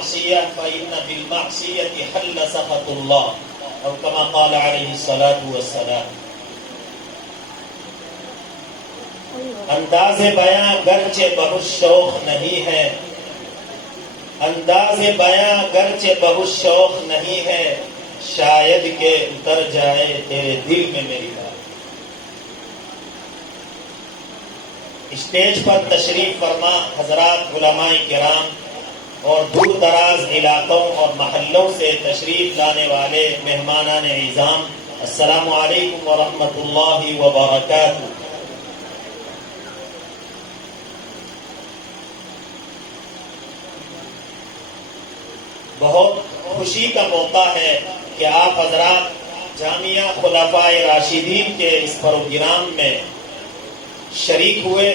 المعصية فإن بالمعصية حل سخط الله أو كما قال عليه الصلاة والسلام. انداز بیاں گرچہ بہت شوق نہیں ہے، انداز بیاں گرچہ بہت شوق نہیں ہے، شاید کہ اتر جائے تیرے دل میں میری بات. اسٹیج پر تشریف فرما حضرات علماء کرام اور دور دراز علاقوں اور محلوں سے تشریف لانے والے مہمانان اعظام، السلام علیکم ورحمۃ اللہ وبرکاتہ. بہت خوشی کا موقع ہے کہ آپ حضرات جامعہ خلفائے راشدین کے اس پروگرام میں شریک ہوئے.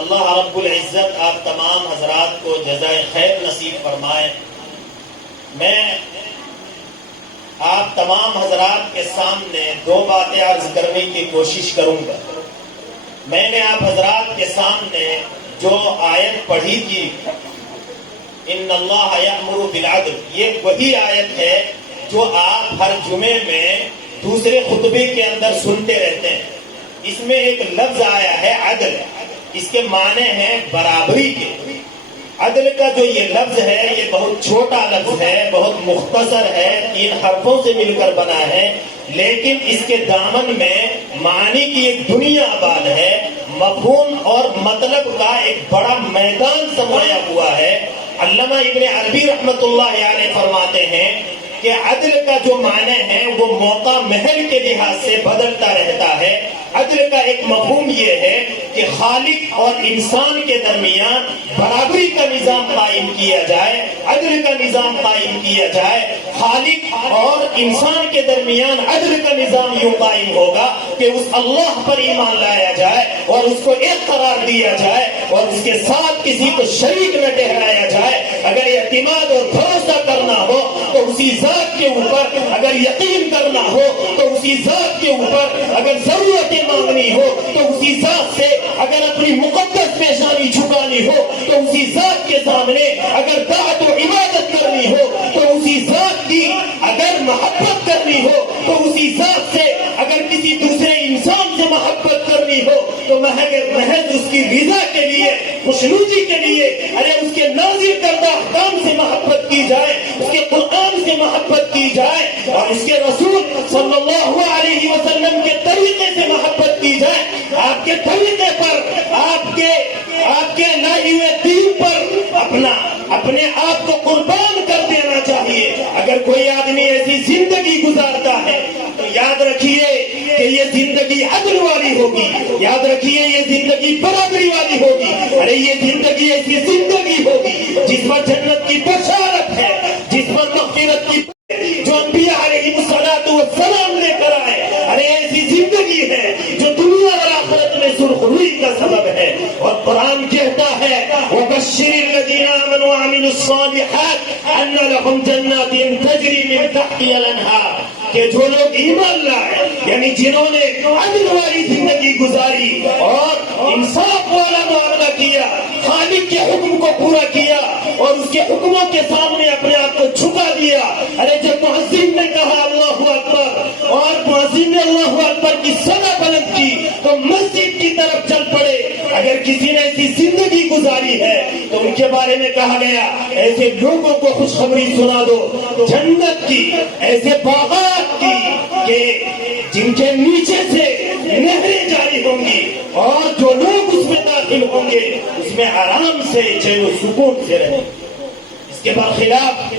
اللہ رب العزت آپ تمام حضرات کو جزائے خیر نصیب فرمائے. میں آپ تمام حضرات کے سامنے دو باتیں عرض کرنے کی کوشش کروں گا. میں نے آپ حضرات کے سامنے جو آیت پڑھی تھی ان اللہ یأمر بالعدل، یہ وہی آیت ہے جو آپ ہر جمعے میں دوسرے خطبے کے اندر سنتے رہتے ہیں. اس میں ایک لفظ آیا ہے عدل، اس کے معنی ہیں برابری کے. عدل کا جو یہ لفظ ہے یہ بہت چھوٹا لفظ ہے، بہت مختصر ہے، 3 حرفوں سے مل کر بنا ہے، لیکن اس کے دامن میں معنی کی ایک دنیا آباد ہے، مفہوم اور مطلب کا ایک بڑا میدان سمایا ہوا ہے. علامہ ابن عربی رحمۃ اللہ علیہ فرماتے ہیں کہ عدل کا جو معنی ہے وہ موقع محل کے لحاظ سے بدلتا رہتا ہے. عدل کا ایک مفہوم یہ ہے کہ خالق اور انسان کے درمیان برابری کا نظام قائم کیا جائے، عدل کا نظام قائم کیا جائے. خالق اور انسان کے درمیان عدل کا نظام یوں قائم ہوگا کہ اس اللہ پر ایمان لایا جائے اور اس کو ایک قرار دیا جائے اور اس کے ساتھ کسی کو شریک نہ ٹھہرایا جائے. اگر اعتماد اور بھروسہ کرنا ہو تو اسی ذات کے اوپر، اگر یقین کرنا ہو تو اسی ذات کے اوپر، اگر ضرورتیں مانگنی ہو تو اسی ذات سے، اگر اپنی مقدس پیشانی جھکانی ہو تو اسی ذات کے سامنے، اگر طاعت و عبادت کرنی ہو تو اسی ذات کی، اگر محبت کرنی ہو تو اسی ذات سے، اگر کسی دوسرے انسان سے محبت کرنی ہو تو محض اس کی رضا کے لیے، خوشنودی کے لیے، ارے اس کے نازل کردہ احکام سے محبت کی جائے، اس کے قرآن سے محبت کی جائے اور اس کے رسول صلی اللہ علیہ وسلم کے طریقے سے محبت کی جائے. آپ کے طریقے پر، آپ کے لائے ہوئے دین پر اپنے آپ کو قربان کر دینا چاہیے. اگر کوئی آدمی ایسی زندگی گزارتا ہے تو یاد رکھیے کہ یہ زندگی عدل والی ہوگی، یاد رکھیے یہ زندگی برابری والی ہوگی. ارے یہ زندگی ایسی زندگی ہوگی جس پر جنت کی بشارت ہے، جس پر مغفرت کی جو انبیاء علیہ السلام لے کر آئے. ارے ایسی زندگی ہے جو دنیا اور آخرت میں سرخروئی کا سبب ہے. اور قرآن کہتا ہے وَبَشِّرِ الَّذِينَ آمَنُوا وَعَمِلُوا الصَّالِحَاتِ أَنَّ لَهُمْ جَنَّاتٍ تَجْرِي مِن تَحْتِهَا الْأَنْهَارُ، کہ جو لوگ ایمان لائے، یعنی جنہوں نے عدل والی زندگی گزاری اور انصاف والا معاملہ کیا، خالق کے حکم کو پورا کیا اور اس کے حکموں کے سامنے اپنے آپ کو جھکا دیا. ارے جب مؤذن نے کہا اللہ اکبر اور مؤذن نے اللہ اکبر کی صدا بلند کی تو مسجد کی طرف چل پڑے. اگر کسی نے ایسی زندگی گزاری ہے تو ان کے بارے میں کہا گیا ایسے لوگوں کو خوشخبری سنا دو جنت کی، ایسے باغات کی کہ جن کے نیچے سے نہریں جاری ہوں گی اور جو لوگ اس میں داخل ہوں گے اس میں آرام سے چین و سکون سے رہیں. اس کے برخلاف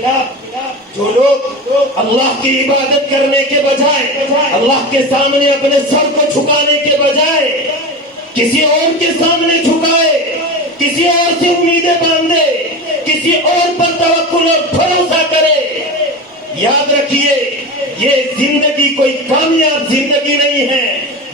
جو لوگ اللہ کی عبادت کرنے کے بجائے، اللہ کے سامنے اپنے سر کو جھکانے کے بجائے کسی اور کے سامنے جھکائے، کسی اور سے امیدیں باندھے، کسی اور پر توکل اور بھروسہ کرے، یاد رکھیے یہ زندگی کوئی کامیاب زندگی نہیں ہے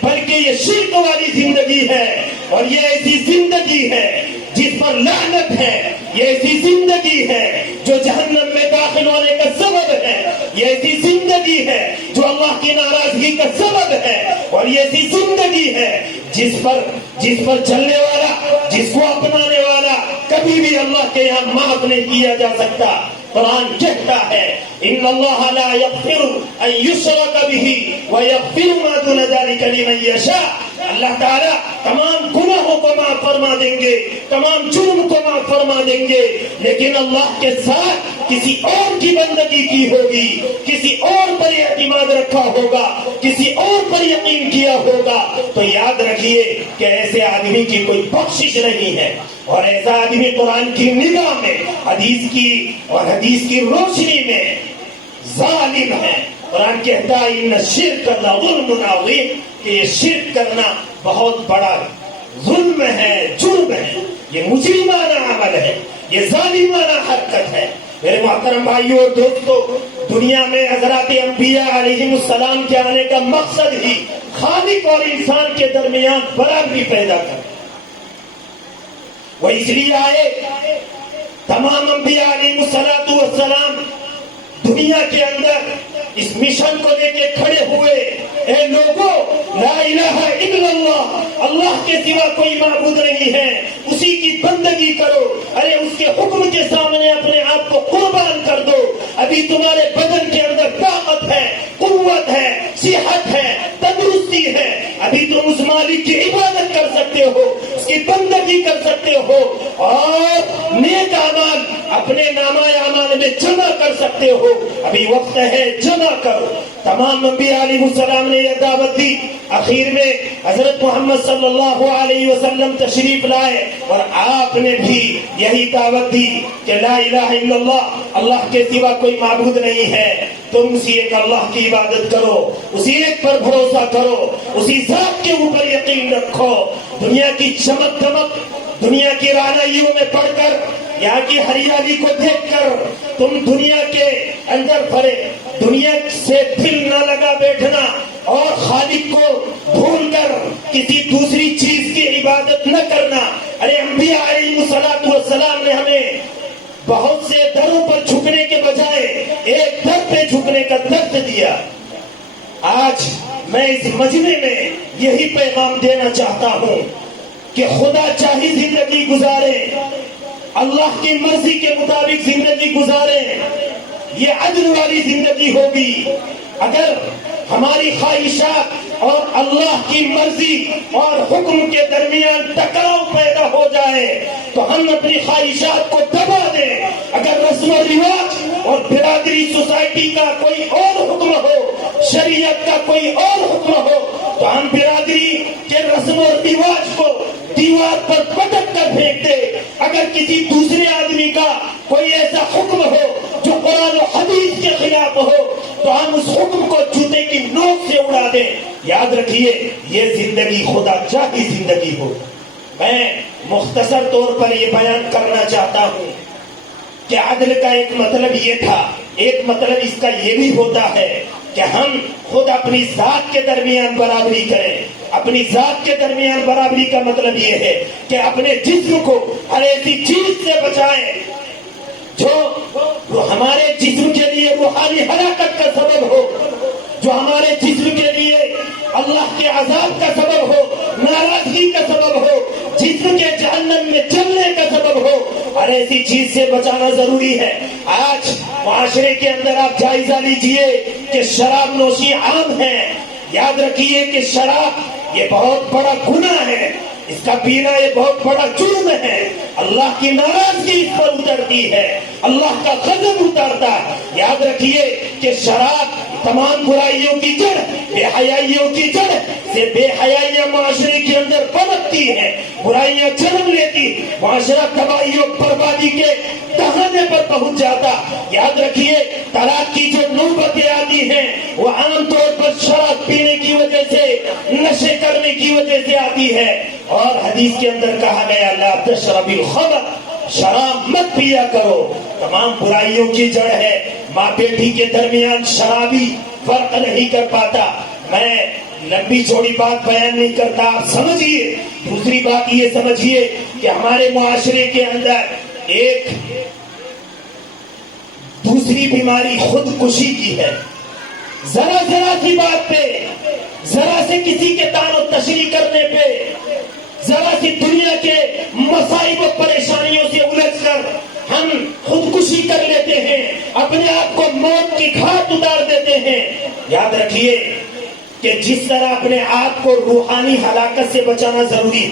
بلکہ یہ شرک والی زندگی ہے. اور یہ ایسی زندگی ہے جس پر لعنت ہے، یہ ایسی زندگی ہے جو جہنم میں داخل ہونے کا سبب ہے، یہ ایسی زندگی ہے جو اللہ کی ناراضگی کا سبب ہے، اور یہ ایسی زندگی ہے جس پر چلنے والا، جس کو اپنانے والا کبھی کبھی بھی اللہ کے یہاں معاف نہیں کیا جا سکتا. قرآن کہتا ہے ان اللہ لا یغفر ان یشرک بہ ویغفر ما دون ذلک لمن یشاء. اللہ تعالیٰ تمام گناہوں کو معاف فرما دیں گے, تمام جرم کو معاف فرما دیں گے, لیکن اللہ کے ساتھ کسی اور کی بندگی کی ہوگی, کسی اور پر اعتماد رکھا ہوگا, کسی اور پر یقین کیا ہوگا, تو یاد رکھیے کہ ایسے آدمی کی کوئی بخشش نہیں ہے. اور ایسا آدمی قرآن کی نگاہ میں, حدیث کی روشنی میں ظالم ہے. قرآن کہتا ہے ان الشرک لظلم عظیم, کہ یہ شرک کرنا بہت بڑا ظلم ہے, جرم ہے, یہ مجرمانہ عمل ہے, یہ ظالمانہ حرکت ہے. میرے محترم بھائیوں اور دوستو, دنیا میں حضرات انبیاء علیہم السلام کے آنے کا مقصد ہی خالق اور انسان کے درمیان برابری پیدا کرنا. وہ اس لیے آئے, تمام انبیاء علیہم السلام دنیا کے اندر اس مشن کو لے کے کھڑے ہوئے, اے لوگوں لا الہ الا اللہ, اللہ کے سوا کوئی معبود نہیں ہے, اسی کی بندگی کرو. ارے اس کے حکم کے سامنے اپنے آپ کو قربان کر دو. ابھی تمہارے بدن کے اندر طاقت ہے, قوت ہے, صحت ہے, تندرستی ہے, ابھی تم اس مالک کی عبادت کر سکتے ہو, اس کی بندگی کر سکتے ہو, اور نیک اعمال اپنے نامہ اعمال میں جمع کر سکتے ہو. ابھی وقت ہے, جمع کرو. تمام انبیاء علیہ السلام نے یہ دعوت دی. آخر میں حضرت محمد صلی اللہ علیہ وسلم تشریف لائے, اور آپ نے بھی یہی دعوت دی کہ لا الہ الا اللہ, اللہ کے سوا کوئی معبود نہیں ہے, تم اسی ایک اللہ کی عبادت کرو, اسی ایک پر بھروسہ کرو, اسی ذات کے اوپر یقین رکھو. دنیا کی چمک دمک, دنیا کی رعنائیوں میں پڑھ کر, یہاں کی ہریالی کو دیکھ کر تم دنیا کے اندر پڑے, دنیا سے دل نہ لگا بیٹھنا, اور خالق کو بھول کر کسی دوسری چیز کی عبادت نہ کرنا. ارے انبیاء علیہ السلام نے ہمیں بہت سے دروں پر جھکنے کے بجائے ایک در پہ جھکنے کا درس دیا. آج میں اس مجمع میں یہی پیغام دینا چاہتا ہوں کہ خدا چاہی زندگی گزارے, اللہ کی مرضی کے مطابق زندگی گزارے, یہ عدل والی زندگی ہوگی. اگر ہماری خواہشات اور اللہ کی مرضی اور حکم کے درمیان ٹکراؤ پیدا ہو جائے تو ہم اپنی خواہشات کو دبا دیں. اگر رسم و رواج اور برادری سوسائٹی کا کوئی اور حکم ہو, شریعت کا کوئی اور حکم ہو, تو ہم برادری کے رسم و رواج کو دیوار پر پٹک کر پھینک دے. اگر کسی دوسرے آدمی کا کوئی ایسا حکم ہو جو قرآن و حدیث کے خلاف ہو تو ہم اس حکم کو جوتے کی نوک سے اڑا دیں. یاد رکھیے یہ زندگی خدا چاہتی زندگی ہو. میں مختصر طور پر یہ بیان کرنا چاہتا ہوں کہ عدل کا ایک مطلب یہ تھا, ایک مطلب اس کا یہ بھی ہوتا ہے کہ ہم خود اپنی ذات کے درمیان برابری کریں. اپنی ذات کے درمیان برابری کا مطلب یہ ہے کہ اپنے جسم کو ہر ایسی چیز سے بچائیں جو ہمارے جسم کے لیے روحانی ہلاکت کا سبب ہو, جو ہمارے جسم کے لیے اللہ کے عذاب کا سبب ہو, ناراضگی کا سبب ہو, جسم کے جہنم میں جلنے کا سبب ہو. ہر ایسی چیز سے بچانا ضروری ہے. آج معاشرے کے اندر آپ جائزہ لیجئے کہ شراب نوشی عام ہے. یاد رکھیے کہ شراب یہ بہت بڑا گناہ ہے, اس کا پینا یہ بہت بڑا جرم ہے. اللہ کی ناراضگی اس پر اترتی ہے, اللہ کا غضب اترتا ہے. یاد رکھیے کہ شراب تمام برائیوں کی جڑ, بے حیائیوں کی جڑ سے بے حیائیاں معاشرے کے اندر پنپتی ہیں, برائیاں جنم لیتی, معاشرہ تباہی اور بربادی کے دہانے پر پہنچ جاتا. یاد رکھیے طلاق کی جو نوبتیں آتی ہیں وہ عام طور پر شراب پینے کی وجہ سے, نشے کرنے کی وجہ سے آتی ہے. اور حدیث کے اندر کہا گیا لا تشرب الخمر, شراب مت پیا کرو. تمام برائیوں کی جڑ ہے. ماں بیٹی کے درمیان شرابی فرق نہیں کر پاتا. میں لمبی چوڑی بات بیان نہیں کرتا, آپ سمجھیے. دوسری بات یہ سمجھیے کہ ہمارے معاشرے کے اندر ایک دوسری بیماری خودکشی کی ہے. ذرا ذرا سی بات پہ, ذرا سے کسی کے تان و تشریح کرنے پہ, ذرا سی دنیا کے مصائب و پریشانیوں سے الجھ کر ہم خودکشی کر لیتے ہیں، اپنے آپ کو موت کی گھاٹ اتار دیتے ہیں۔ یاد رکھیے کہ جس طرح اپنے آپ کو روحانی ہلاکت سے بچانا ضروری،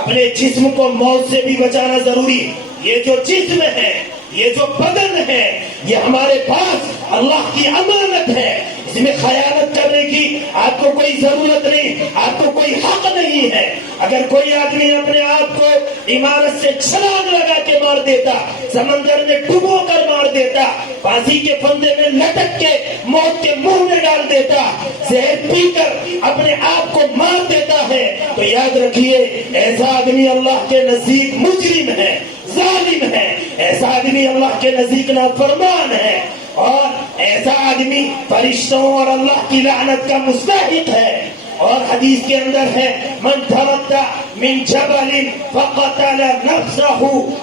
اپنے جسم کو موت سے بھی بچانا ضروری۔ یہ جو جسم ہے، یہ جو بدن ہے، یہ ہمارے پاس اللہ کی امانت ہے، اس میں خیانت کرنے کی آپ کو کوئی ضرورت نہیں، آپ کو کوئی حق نہیں ہے۔ اگر کوئی آدمی اپنے آپ کو عمارت سے چھلانگ لگا کے مار دیتا، سمندر میں ڈبو کر مار دیتا، پھانسی کے پھندے میں لٹک کے موت کے منہ میں ڈال دیتا، زہر پی کر اپنے آپ کو مار دیتا ہے، تو یاد رکھیے ایسا آدمی اللہ کے نزدیک مجرم ہے، ظالم ہے، ایسا آدمی اللہ کے نزدیک نافرمان ہے، اور ایسا آدمی فرشتوں اور اللہ کی لعنت کا مستحق ہے۔ اور حدیث کے اندر ہے من تردى من جبل فقتل نفسه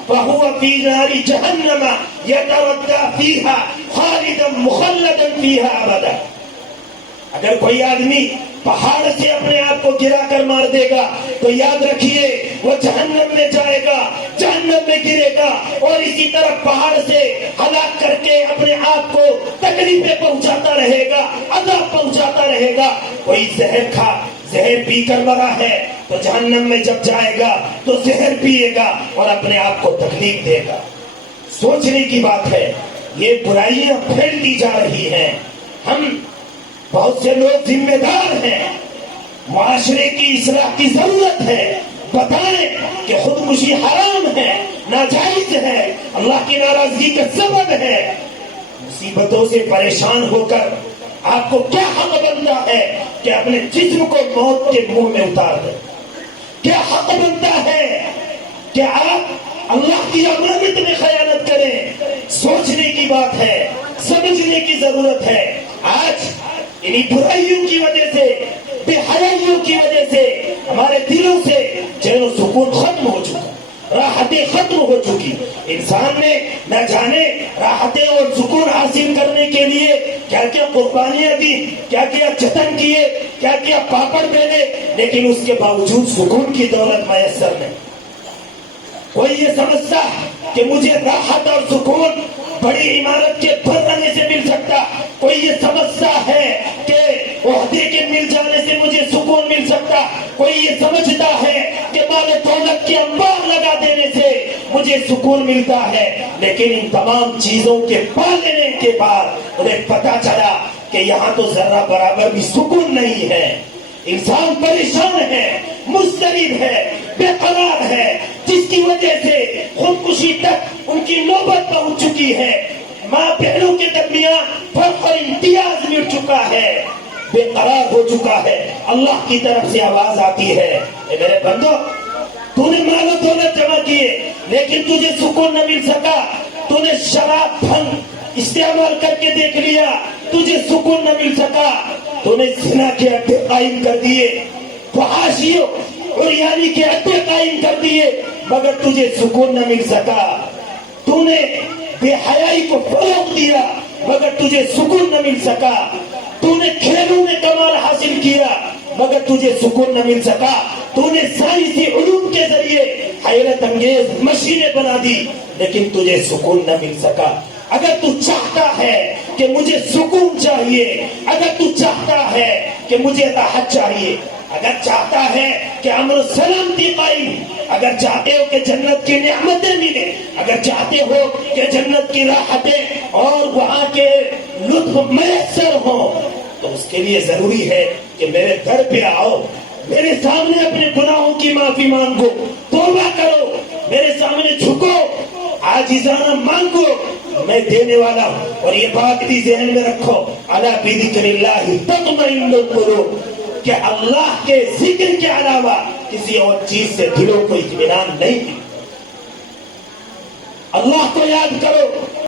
فهو في نار جهنم يتردى فيها خالدا مخلدا فيها ابدا۔ اگر کوئی آدمی پہاڑ سے اپنے آپ کو گرا کر مار دے گا تو یاد رکھیے وہ جہنم میں جائے گا، جہنم میں گرے گا، اور اسی طرح پہاڑ سے ہلاک کر کے اپنے آپ کو تکلیفیں پہنچاتا رہے گا، عذاب پہنچاتا رہے گا۔ کوئی زہر پی کر مرا ہے تو جہنم میں جب جائے گا تو زہر پیے گا اور اپنے آپ کو تکلیف دے گا۔ سوچنے کی بات ہے، یہ برائیاں پھیلتی جا رہی ہیں، ہم بہت سے لوگ ذمہ دار ہیں، معاشرے کی اصلاح کی ضرورت ہے، بتائیں کہ خودکشی حرام ہے، ناجائز ہے، اللہ کی ناراضگی کا سبب ہے۔ مصیبتوں سے پریشان ہو کر آپ کو کیا حق بنتا ہے کہ اپنے جسم کو موت کے منہ میں اتار دیں؟ کیا حق بنتا ہے کہ آپ اللہ کی امانت میں خیانت کریں؟ سوچنے کی بات ہے، سمجھنے کی ضرورت ہے۔ آج انہی برائیوں کی وجہ سے، بے حیائیوں کی وجہ سے ہمارے دلوں سے چین و سکون ختم ہو چکا، راحتیں ختم ہو چکی۔ انسان نے نہ جانے راحتیں اور سکون حاصل کرنے کے لیے کیا کیا قربانیاں دی، کیا کیا جتن کیے، کیا کیا پاپڑ پہنے، لیکن اس کے باوجود سکون کی دولت میسر نہیں۔ کوئی یہ سمجھتا کہ مجھے راحت اور سکون بڑی عمارت کے بننے سے مل سکتا، کوئی یہ سمجھتا ہے کہ عہدے کے مل جانے سے مجھے سکون مل سکتا، کوئی یہ سمجھتا ہے کہ مال و دولت کے انبار لگا دینے سے مجھے سکون ملتا ہے، لیکن ان تمام چیزوں کے پا لینے کے بعد انہیں پتا چلا کہ یہاں تو ذرہ برابر بھی سکون نہیں ہے۔ انسان پریشان ہے، مضطرب ہے، بے قرار ہے، جس کی وجہ سے خودکشی تک ان کی نوبت پہنچ چکی ہے۔ ماں بہنوں کے درمیان فرق اور امتیاز مٹ چکا ہے، بے قرار ہو چکا ہے۔ اللہ کی طرف سے آواز آتی ہے، اے میرے بندو، تو نے مال و دولت جمع کیے لیکن تجھے سکون نہ مل سکا، تو نے شراب بھنگ استعمال کر کے دیکھ لیا، تجھے سکون نہ مل سکا، تو نے زنا کے اڈے قائم کر دیے، فحاشیوں عریانی کے اڈے قائم کر دیے، مگر تجھے سکون نہ مل سکا، تو نے بے حیائی کو فروغ دیا مگر تجھے سکون نہ مل سکا، تو نے کھیلوں میں کمال حاصل کیا مگر تجھے سکون نہ مل سکا، تو نے سائنسی علوم کے ذریعے حیرت انگیز مشینیں بنا دی لیکن تجھے سکون نہ مل سکا۔ اگر تو چاہتا ہے کہ مجھے سکون چاہیے، اگر تو چاہتا ہے کہ مجھے راحت چاہیے، اگر چاہتا ہے کہ امن و سلامتی قائم، اگر چاہتے ہو کہ جنت کی نعمتیں ملے، اگر چاہتے ہو کہ جنت کی راحتیں اور وہاں کے لطف میسر ہوں، تو اس کے لیے ضروری ہے کہ میرے در پہ آؤ، میرے سامنے اپنے گناہوں کی معافی مانگو، توبہ کرو، میرے سامنے جھکو، عاجزانہ مانگو، میں دینے والا ہوں۔ اور یہ بات بھی ذہن میں رکھو، الا بذکر اللہ تطمئن القلوب، کہ اللہ کے ذکر کے علاوہ کسی اور چیز سے دلوں کو اطمینان نہیں ملتا۔ اللہ کو یاد کرو،